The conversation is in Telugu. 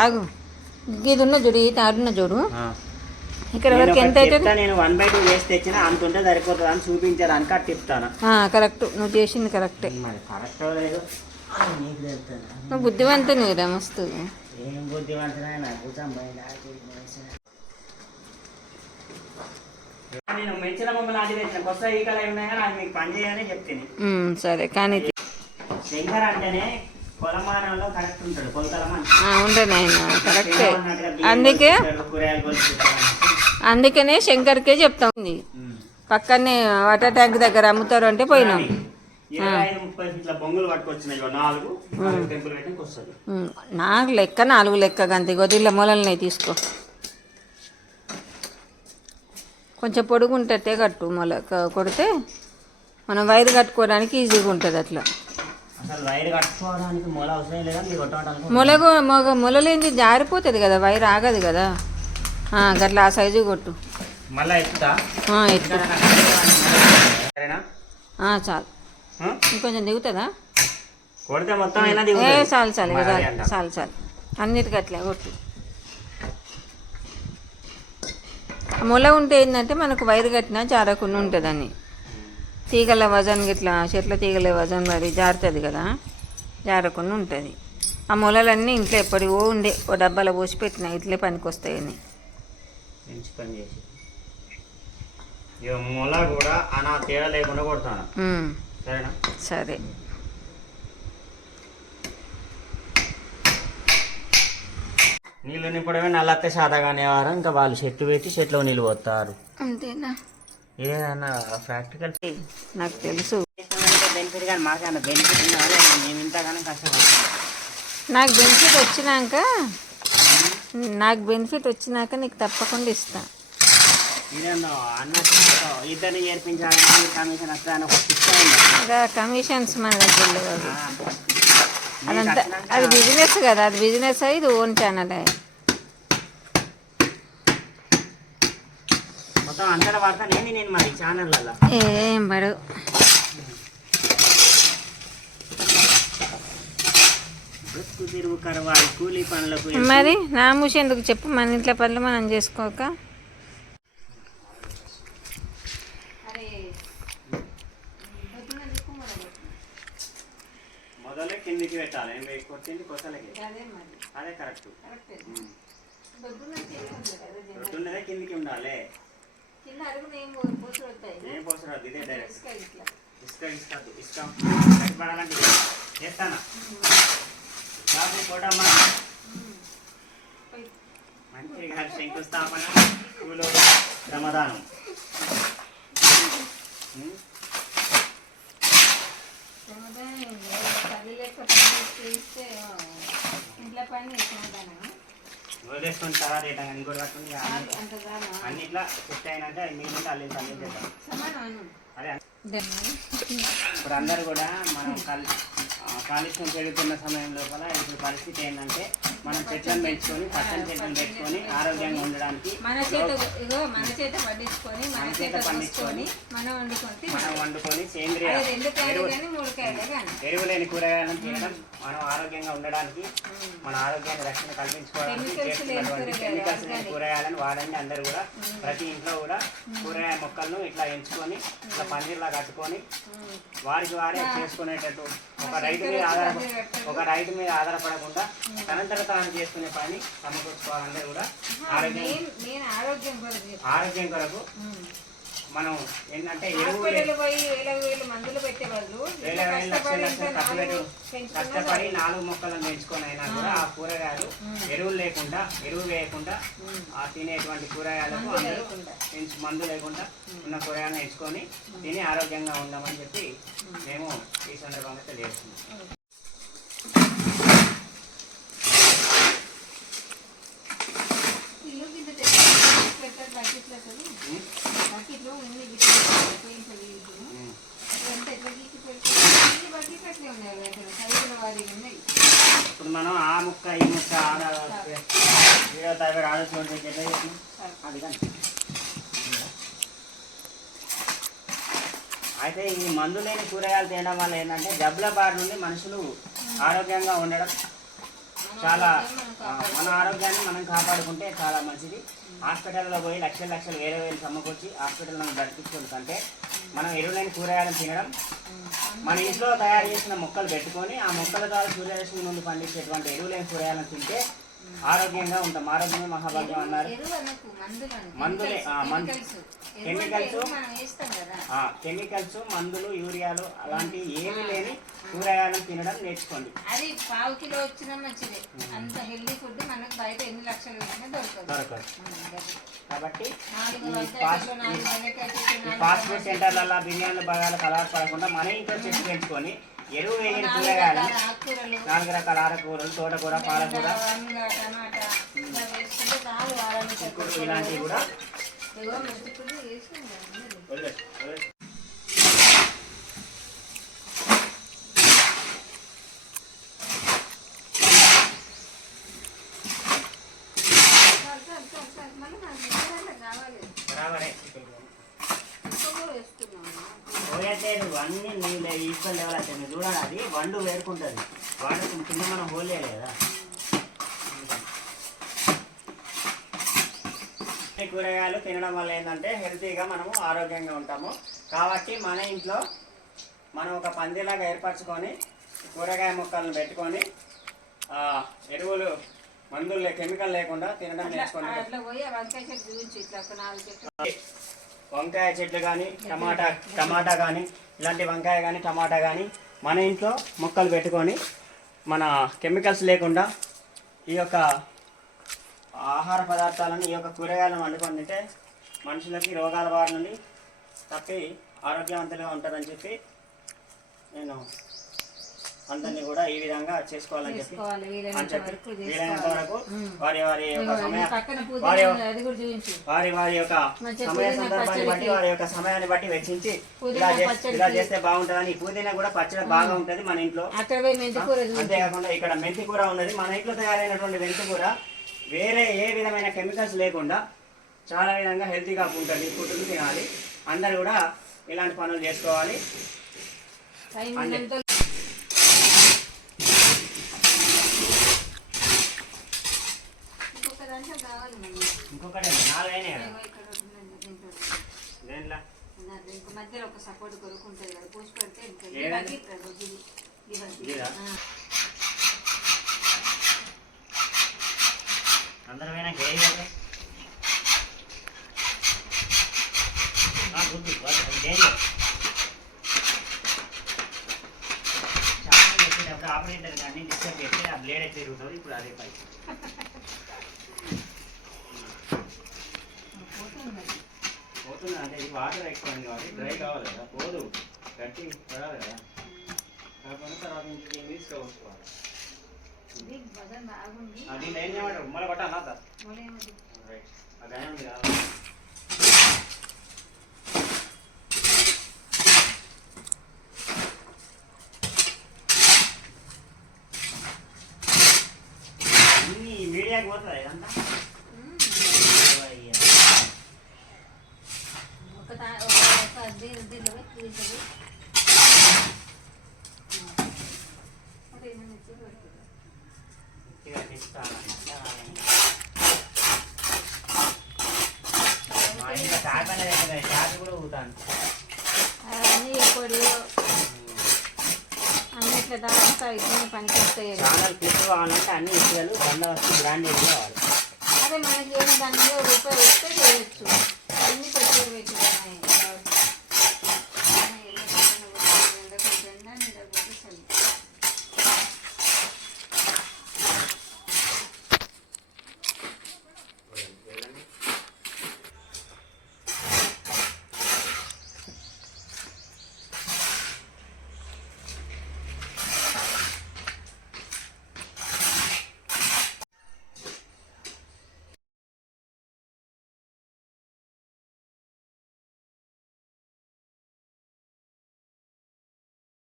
ఆగు, ఇది ఉన్న చూడు, ఈ తాడున్న చూడు, ఇక్కడ వరకు ఎంత అవుతుంది? నేను 1/2 వేసి తెచ్చిన అంత ఉంటే సరిపోతుంది అని చూపించడానికి అట్లా చెప్తాను. కరెక్ట్, నువ్వు చేసింది కరెక్టే. మరి కరెక్ట్ లేదు, నువ్వు బుద్ధివంతునిరా మస్తు. ఏం బుద్ధివంతున్నా నాకు నేను మెచ్చిన మమ్మల్ని అది తెచ్చిన కొత్త ఈ కళ ఉన్నాయి కానీ అది మీకు పని చేయాలని చెప్తాను. సరే కానీ శంకర్ అంటేనే కొలమానంలో కరెక్ట్ ఉంటాడు, కొలతలమా ఉండనైనా కరెక్టే. అందుకనే శంకర్కే చెప్తాం. పక్కనే వాటర్ ట్యాంక్ దగ్గర అమ్ముతారు అంటే పోయినాం. 4 లెక్క 4 లెక్క గంతి గొద్దుల మొలల్ని తీసుకో. కొంచెం పొడుగు ఉంటే కట్టు, మొల కొడితే మనం వైర్ కట్టుకోవడానికి ఈజీగా ఉంటుంది. అట్లా మొలలేంది జారిపోతుంది కదా, వైర్ ఆగదు కదా. గట్లా ఆ సైజు కొట్టు. చాలు, ఇంకొంచెం దిగుతుందా? చాలు చాలు చాలు చాలు, అన్నిటికీ అట్లా కొట్టు. మొల ఉంటే ఏంటంటే మనకు వైర్ కట్టినా జారకుండా ఉంటుందని. తీగల వజన్ ఇట్లా చెట్ల తీగల వజన్ మరి జారుతుంది కదా, జారకుండా ఉంటుంది. ఆ మొలలన్నీ ఇంట్లో ఎప్పటివో ఉండే ఓ డబ్బాలో పోసి పెట్టిన, ఇట్లే పనికి వస్తాయని. మంచి పని చేసి మొల కూడా అనా తేడా లేకుండా కొడతాను. సరేనా? సరే. నీళ్ళు నింపడమే నల్లత్తే శాతగానేవారు, ఇంకా వాళ్ళు చెట్టు పెట్టి చెట్లో నీళ్ళు పోతారు. అంతేనా? ఏదన్నా ప్రాక్టికల్ నాకు తెలుసు. బెనిఫిట్ కానీ మాకన్నా బెనిఫిట్ ఉన్నా మేము ఇంతగానో కష్టపడతాం. నాకు బెనిఫిట్ వచ్చినాక నీకు తప్పకుండా ఇస్తా. ఇద్దరిని చేర్పించాలని కమిషన్ వస్తాను. ఇంకా కమిషన్స్ మన దగ్గర అదంతా అది బిజినెస్ కదా, అది బిజినెస్ ఇది ఓన్ ఛానల్. మొత్తం అంతటా పడతాను నేను మరి ఛానళ్ళలో ఏం పడు. తిరుగు కరవాలి కూలీ పనులకు. మరి నా మూసి ఎందుకు చెప్పు, మన ఇంట్లో పనులు మనం చేసుకోక. మొదలే కిందికి పెట్టాలి, కొట్టింది కొసలకి. అదే కరెక్ట్. రొట్టున్నదే కిందికి ఉండాలి. ఏం పోసరాదు, ఇదే డైరెక్ట్. ఇసుక పడాలంటే చేస్తానా కూడా మంచిగా శంకుస్థాపన పూలు శ్రమదానం. వదిలేసుకొని తర్వాత ఇంకోటి కట్టుకుని అన్ని ఇట్లా సెట్ అయినాక మిగిలిన అల్లింది అదే. ఇప్పుడు అందరు కూడా మనం కాలుష్యం పెరుగుతున్న సమయం లోపల ఇప్పుడు పరిస్థితి ఏంటంటే మనం చెట్లను పెంచుకొని పచ్చని చెట్లను పెంచుకొని ఆరోగ్యంగా ఉండడానికి మన చేత పండించుకొని మనం వండుకొని సేంద్రియ ఎరువు లేని కూరగాయలను తినడం, మనం ఆరోగ్యంగా ఉండడానికి మన ఆరోగ్యాన్ని రక్షణ కల్పించుకోవడానికి చేస్తున్నటువంటి కెమికల్స్ లేని కూరగాయలను వాడండి. అందరూ కూడా ప్రతి ఇంట్లో కూడా కూరగాయ మొక్కలను ఇట్లా ఎంచుకొని ఇట్లా పందిర్లా కట్టుకొని వారికి వారే చేసుకునేటట్టు ఒక రైతు మీద ఆధారపడకుండా తనంతట తాను చేసుకునే పని సమకూర్చుకోవాలంటే కూడా ఆరోగ్యం కొరకు మనం ఏంటంటే కష్టపడి 4 మొక్కలను పెంచుకొని అయినా కూడా ఆ కూరగాయలు ఎరువు వేయకుండా ఆ తినేటువంటి కూరగాయలకు అందరూ మందు లేకుండా ఉన్న కూరగాయలను ఎంచుకొని తిని ఆరోగ్యంగా ఉందామని చెప్పి మేము ఈ సందర్భంగా తెలియజేస్తున్నాం. ఇప్పుడు మనం ఆ ముక్క ఈ ముక్క అది కానీ అయితే ఈ మందు లేని కూరగాయలు తినడం వల్ల ఏంటంటే జబ్బుల బారి నుండి మనుషులు ఆరోగ్యంగా ఉండడం చాలా మన ఆరోగ్యాన్ని మనం కాపాడుకుంటే చాలా మంచిది. హాస్పిటల్లో పోయి లక్షలు లక్షలు వేరే వేలు సమ్మకొచ్చి హాస్పిటల్ మనం బ్రతికించుకుంది కంటే మనం ఎరువులేని కూరగాయలను తినడం, మన ఇంట్లో తయారు చేసిన మొక్కలు పెట్టుకొని ఆ మొక్కల ద్వారా సూర్యరశ్మి నుండి పండించేటువంటి ఎరువులేని కూరగాయలను తింటే ఆరోగ్యంగా ఉంటాం. ఆరోగ్యమే మహాభాగ్యం అన్నారు. మందులే కెమికల్స్ మందులు యూరియాలు అలాంటి ఏమీ లేని కూరగాయలను తినడం నేర్చుకోండి. అది పావు కిలో వచ్చినా మంచిదే. అంత హెల్దీ ఫుడ్ మనకు బయట ఎన్ని లక్షలు పెట్టినా దొరకదు. కాబట్టి ఫాస్ట్ ఫుడ్ సెంటర్లలో బిర్యానీలు బాగా అలవాటు పడకుండా మన ఇంట్లో చెట్టు పెంచుకొని ఎరువు వేయని కూరగాయలు 4 రకాల ఆకుకూరలు, తోటకూర, పాలకూర, చిక్కుడు ఇలాంటివి కూడా పోయట్లేదు. అన్నీ నీళ్ళు ఈక్వల్ లెవెల్ అవుతాయి. మీరు చూడాలి, అది వండు వేరుకుంటుంది. వాడు కింద మనం హోల్ వేయాలి కదా. కూరగాయలు తినడం వల్ల ఏంటంటే హెల్తీగా మనము ఆరోగ్యంగా ఉంటాము. కాబట్టి మన ఇంట్లో మనం ఒక పందిలాగా ఏర్పరచుకొని కూరగాయ మొక్కలను పెట్టుకొని ఎరువులు మందులు కెమికల్ లేకుండా తినడం నేర్చుకోండి. వంకాయ చెట్లు కానీ టమాటా కానీ ఇలాంటి వంకాయ కానీ టమాటా కానీ మన ఇంట్లో మొక్కలు పెట్టుకొని మన కెమికల్స్ లేకుండా ఈ యొక్క ఆహార పదార్థాలను ఈ యొక్క కూరగాయలను వండుకొని తింటే మనుషులకి రోగాల బారి నుండి తప్పి ఆరోగ్యవంతులుగా ఉంటుందని చెప్పి నేను అందరినీ కూడా ఈ విధంగా చేసుకోవాలని చెప్పి వీలైనంత వరకు వారి యొక్క సమయ సందర్భాన్ని బట్టి వారి యొక్క సమయాన్ని బట్టి వెచ్చించి ఇలా చేస్తే బాగుంటుందని. పుదీనా కూడా పచ్చడి బాగా ఉంటుంది మన ఇంట్లో. అంతేకాకుండా ఇక్కడ మెంతి కూర ఉన్నది. మన ఇంట్లో తయారైనటువంటి మెంతి కూర వేరే ఏ విధమైన కెమికల్స్ లేకుండా చాలా విధంగా హెల్తీగా ఉంటుంది. ఫుడ్లు తినాలి. అందరు కూడా ఇలాంటి పనులు చేసుకోవాలి. ఇంకొకటి 4 అయినాయి కదా మధ్యలో ఒక సపోర్ట్ కొరుకుంటుంది కదా, పూసి పెడితే అందరూ పోయినాక ఆపరేటర్ కానీ డిస్టర్బ్ చేస్తే ఆ బ్లేడ్ అయితే తిరుగుతుంది. ఇప్పుడు అదే పై పోతుంది అంటే ఇది వాటర్ ఎక్కువ అండి కాబట్టి డ్రై కావాలి కదా, పోదు గట్టి పడాలి కదా. కాకపోతే తర్వాత ఇంటికి తీసుకోవాలి. దీంట్లో ఏం చేయమంటారు? ఉమ్మల పట్టాలా సార్? రైట్, అదే ఉంది కదా. అన్ని మీడియాకి పోతుందా ఇదంతా? కూడా ఊతాను అన్నీ ఎప్పుడు అన్నిట్లో దాకా ఇట్లా పనికొస్తాయి. ఛానల్ క్లిప్ కావాలంటే అన్ని విషయాలు బందోబస్తు బ్రాండెడ్ కావాలి. అదే మనకి ఏమి దాని మీద రూపాయి వస్తే చేయొచ్చు. అన్ని పెట్టుబడి పెట్టుకున్నాయి.